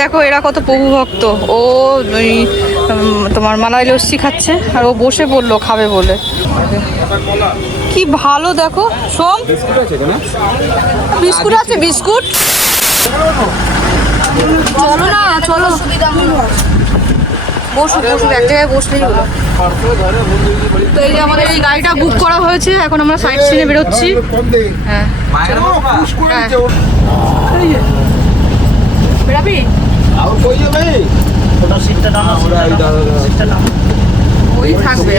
দেখো এরা কত প্রভু ভক্ত। ও ওই তোমার মালাই লস্যি খাচ্ছে আর ও বসে পড়লো খাবে বলে। কি ভালো দেখো। সোম বিস্কুট আছে, বিস্কুট। চলো না, চলো বসো বসো, এক জায়গায় বসলেই হলো। তো এই যে আমাদের এই গাড়িটা বুক করা হয়েছে, এখন আমরা সাইড সিনে বেরোচ্ছি। হ্যাঁ বেরাবি ওই থাকবে।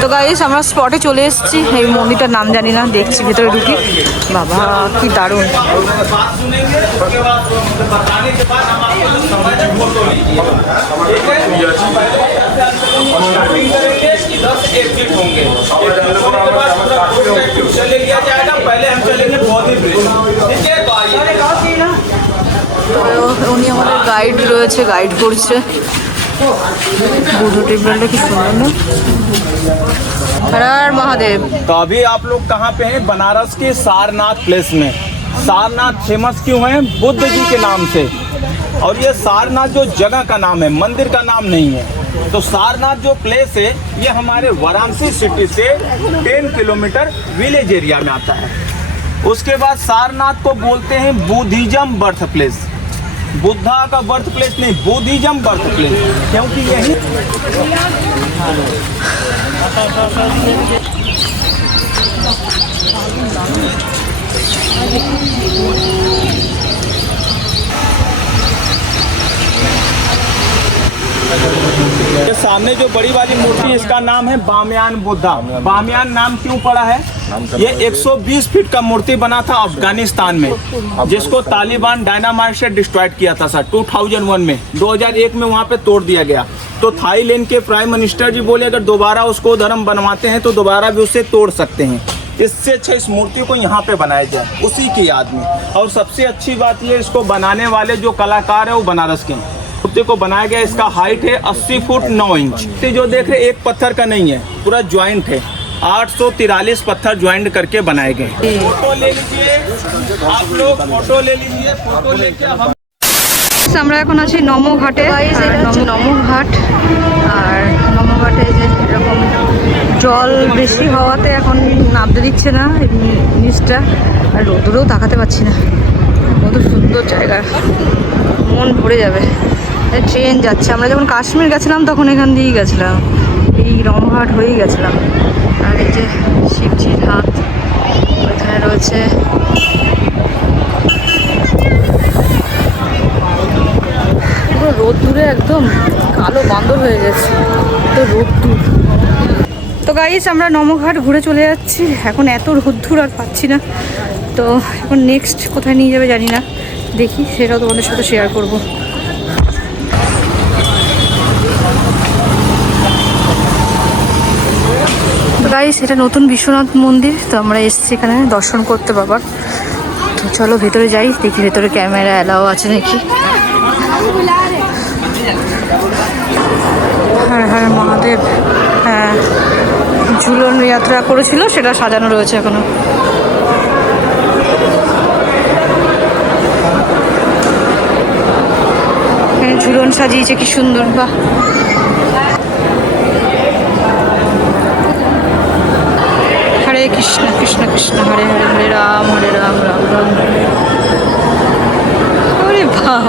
তো গাইস আমরা স্পটে চলে এসেছি। এই মন্দিরটার নাম জানি না, দেখছি ভেতরে ঢুকি। বাবা কি দারুণ। উনি আমাদের গাইড রয়েছে, গাইড করছে। बुधो टेबल की सुनो हर हर महादेव। तो अभी आप लोग कहाँ पे हैं? बनारस के सारनाथ प्लेस में। सारनाथ फेमस क्यों है? बुद्ध जी के नाम से। और ये सारनाथ जो जगह का नाम है, मंदिर का नाम नहीं है। तो सारनाथ जो प्लेस है ये हमारे वाराणसी सिटी से 10 किलोमीटर विलेज एरिया में आता है। उसके बाद सारनाथ को बोलते हैं बुद्धिज्म बर्थ प्लेस। बुद्धा का बर्थ प्लेस नहीं, बुद्धिज्म बर्थ प्लेस, क्योंकि यही के सामने जो बड़ी वाली मूर्ति, इसका नाम है बामयान बुद्धा। बामयान नाम क्यों पड़ा है? ये 120 फीट का मूर्ति बना था अफगानिस्तान में, जिसको तालिबान डायनामाइट से डिस्ट्रॉयड किया था सर 2001 में। 2001 में वहाँ पे तोड़ दिया गया। तो थाईलैंड के प्राइम मिनिस्टर जी बोले अगर दोबारा उसको धर्म बनवाते हैं तो दोबारा भी उसे तोड़ सकते हैं। इससे अच्छा इस मूर्ति को यहाँ पे बनाया जाए उसी की याद में। और सबसे अच्छी बात ये, इसको बनाने वाले जो कलाकार है वो बनारस के हैं। मूर्ति को बनाया गया, इसका हाइट है 80 फुट 9 इंच। जो देख रहे एक पत्थर का नहीं है, पूरा ज्वाइंट है। 843 पत्थर ज्वाइंट करके बनाए गए। फोटो ले लीजिए आप लोग, फोटो ले लीजिए। फोटो लेके हम আমরা এখন আছি নমো ঘাটে। নমো ঘাট, আর নমো ঘাটে যে এরকম জল বেশি হওয়াতে এখন নামতে দিচ্ছে না নিচটা, আর রোদুরেও তাকাতে পারছি না। কত সুন্দর জায়গা, মন ভরে যাবে। ট্রেন যাচ্ছে, আমরা যখন কাশ্মীর গেছিলাম তখন এখান দিয়েই গেছিলাম, এই নমঘাট হয়েই গেছিলাম। আর এই যে শিবজির হাত ওইখানে রয়েছে। পুরো রোদ্দুরে একদম কালো বান্দর হয়ে গেছে, তো রোদ্দুর। তো গাইস আমরা নমঘাট ঘুরে চলে যাচ্ছি। এখন এত রোদ্দুর আর পাচ্ছি না, তো এখন নেক্সট কোথায় নিয়ে যাবে জানি না, দেখি সেটাও তোমাদের সাথে শেয়ার করব। তো গাইস এটা নতুন বিশ্বনাথ মন্দির, তো আমরা এসেছি এখানে দর্শন করতে বাবার। তো চলো ভেতরে যাই, দেখি ভেতরে ক্যামেরা অ্যালাও আছে নাকি। হ্যাঁ হ্যাঁ মহাদেব, হ্যাঁ ঝুলন যাত্রা করেছিল সেটা সাজানো রয়েছে এখনো। ঝুলন সাজিয়েছে কি সুন্দর, বাহ। হরে কৃষ্ণ কৃষ্ণ কৃষ্ণ হরে হরে, হরে রাম রাম রাম হরে। আরে বাহ,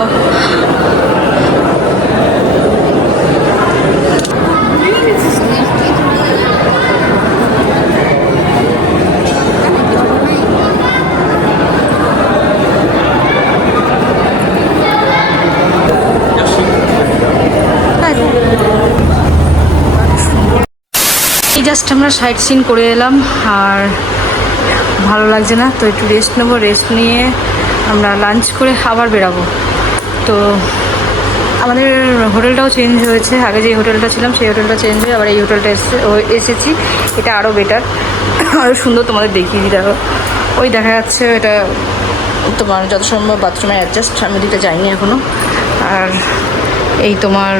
জাস্ট আমরা সাইট সিন করে এলাম, আর ভালো লাগছে না, তো একটু রেস্ট নেবো। রেস্ট নিয়ে আমরা লাঞ্চ করে আবার বেরাবো। তো আমাদের হোটেলটাও চেঞ্জ হয়েছে, আগে যে হোটেলটা ছিলাম সেই হোটেলটা চেঞ্জ হয়ে আবার এই হোটেলটা এসেছি। এটা আরও বেটার, আরও সুন্দর, তোমাদের দেখিয়ে দিই। দেখো ওই দেখা যাচ্ছে, এটা তোমার যত সম্ভব বাথরুমের অ্যাডজাস্ট, আমি ওদিকে যাইনি এখনও। আর এই তোমার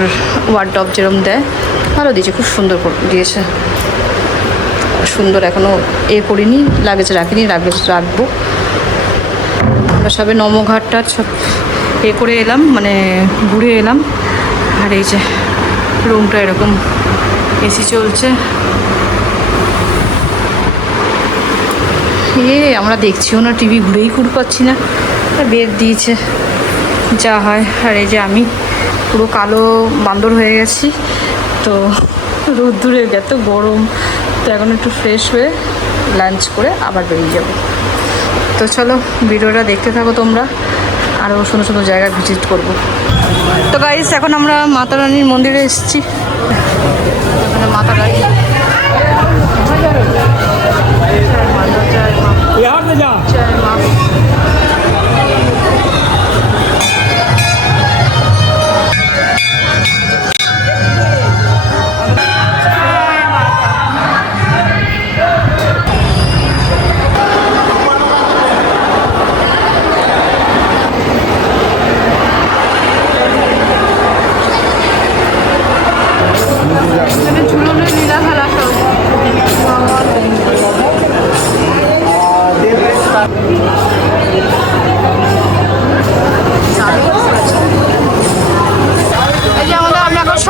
ওয়ার্ডরোব যেরকম দেয় ভালো দিয়েছে, খুব সুন্দর দিয়েছে, সুন্দর। এখনও করিনি, লাগেজ রাখিনি, লাগেজ রাখবো। আমরা সবে নমঘাটটা সব করে এলাম, মানে ঘুরে এলাম। আর এই যে রুমটা এরকম এসি চলছে। আমরা দেখছিও না, টিভি ঘুরেই পাচ্ছি না, বেড দিয়েছে যা হয়। আর এই যে আমি পুরো কালো বান্দর হয়ে গেছি, তো রোদ্দুরে এত গরম, তো এখন একটু ফ্রেশ হয়ে লাঞ্চ করে আবার বেরিয়ে যাব। তো চলো ভিডিওটা দেখতে থাকো তোমরা, আরও সুন্দর সুন্দর জায়গা ভিজিট করব। তো গাইস এখন আমরা মাতা রানীর মন্দিরে এসেছি। মাতা রানী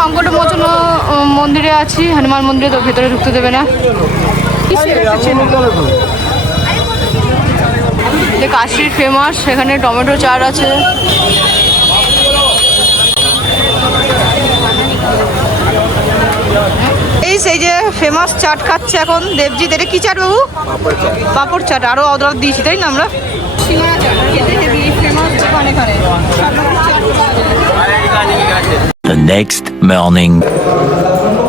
সংকটমোচন মন্দিরে আছি, হনুমান মন্দিরে, তো ভেতরে ঢুকতে দেবে না। কাশির ফেমাস, এখানে টমেটো চাট আছে। এই যে ফেমাস চাট খাচ্ছে এখন দেবজিৎ। এটা কি চাট বাবু? পাপড় চাট। আরও অর্ডার দিয়েছি তাই না আমরা। The next morning.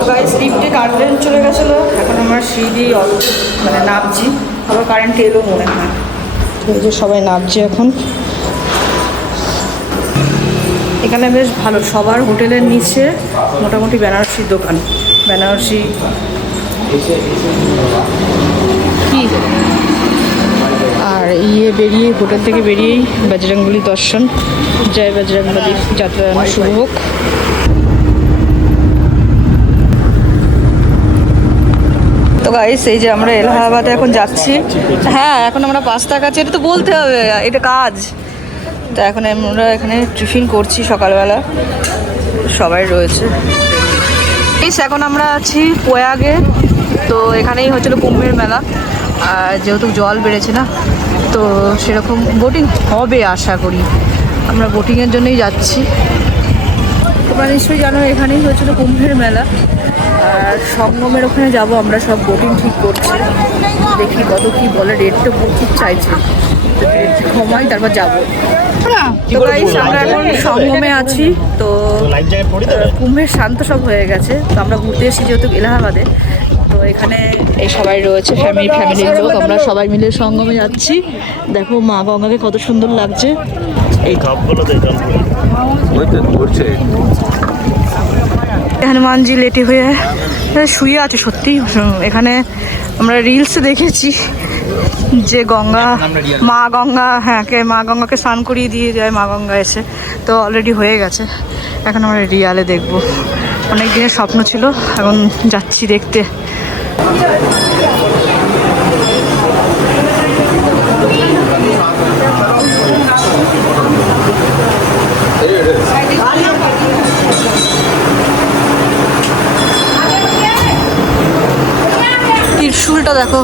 গাইস লিফটে কারেন্ট চলে গেছিলো, এখন আমরা সিঁড়ি মানে নামছি, আবার কারেন্ট এলো মনে হয়। তো এই যে সবাই নামছে এখন। এখানে বেশ ভালো, সবার হোটেলের নিচে মোটামুটি বেনারসি দোকান, বেনারসি কি। আর বেরিয়ে হোটেল থেকে বেরিয়েই বজরংবলী দর্শন, জয় বজরংবলী, যাত্রা শুরু হোক। তো গাইস এই যে আমরা এলাহাবাদে এখন যাচ্ছি। হ্যাঁ এখন আমরা 5 টাকা আছে, এটা তো বলতে হবে, এটা কাজ। তো এখন আমরা এখানে টিফিন করছি সকালবেলা, সবাই রয়েছে। এখন আমরা আছি প্রয়াগে, তো এখানেই হচ্ছিল কুম্ভের মেলা। আর যেহেতু জল বেড়েছে না, তো সেরকম বোটিং হবে আশা করি, আমরা বোটিংয়ের জন্যই যাচ্ছি। তোমরা নিশ্চয়ই জানো এখানেই হয়েছিল কুম্ভের মেলা। আর সঙ্গমের ওখানে যাব আমরা, সব বোটিং ঠিক করছি, দেখি কত কি বলে, রেটটা খুব চাইছে, সময় তারপর যাবো। তো গাইস আমরা এখন সঙ্গমে আছি, তো কুম্ভের শান্ত সব হয়ে গেছে। তো আমরা ঘুরতে এসেছি যেহেতু এলাহাবাদে, তো এখানে এই সবাই রয়েছে, ফ্যামিলির লোক। আমরা সবাই মিলে সঙ্গমে যাচ্ছি। দেখো মা গঙ্গাকে কত সুন্দর লাগছে। এই হনুমানজি লেটে হয়ে শুয়ে আছে সত্যি। এখানে আমরা রিলসে দেখেছি যে গঙ্গা, মা গঙ্গা, হ্যাঁ মা গঙ্গাকে স্নান করিয়ে দিয়ে যায় মা গঙ্গা এসে, তো অলরেডি হয়ে গেছে। এখন আমরা রিয়ালে দেখবো, অনেক দিনের স্বপ্ন ছিল, এখন যাচ্ছি দেখতে। ত্রিশূলটা দেখো।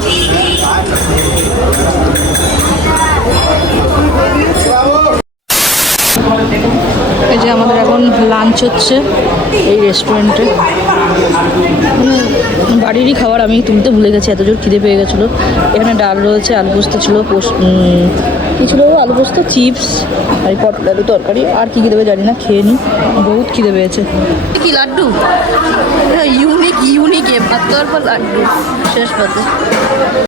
এই যে আমাদের এখন লাঞ্চ হচ্ছে এই রেস্টুরেন্টে, বাড়িরই খাবার। আমি তুলতে ভুলে গেছি, এত জোর খিদে পেয়ে গেছিলো। এখানে ডাল রয়েছে, আলু পোস্ত ছিল, কী ছিল আলু পোস্ত, চিপস, আর পটল আলু তরকারি, আর কী কী দেবে জানি না, খেয়ে নিই, বহুত খিদে পেয়েছে। কি লাড্ডু, ইউনিক ভাত দেওয়ার পর লাড্ডু শেষ পাতে।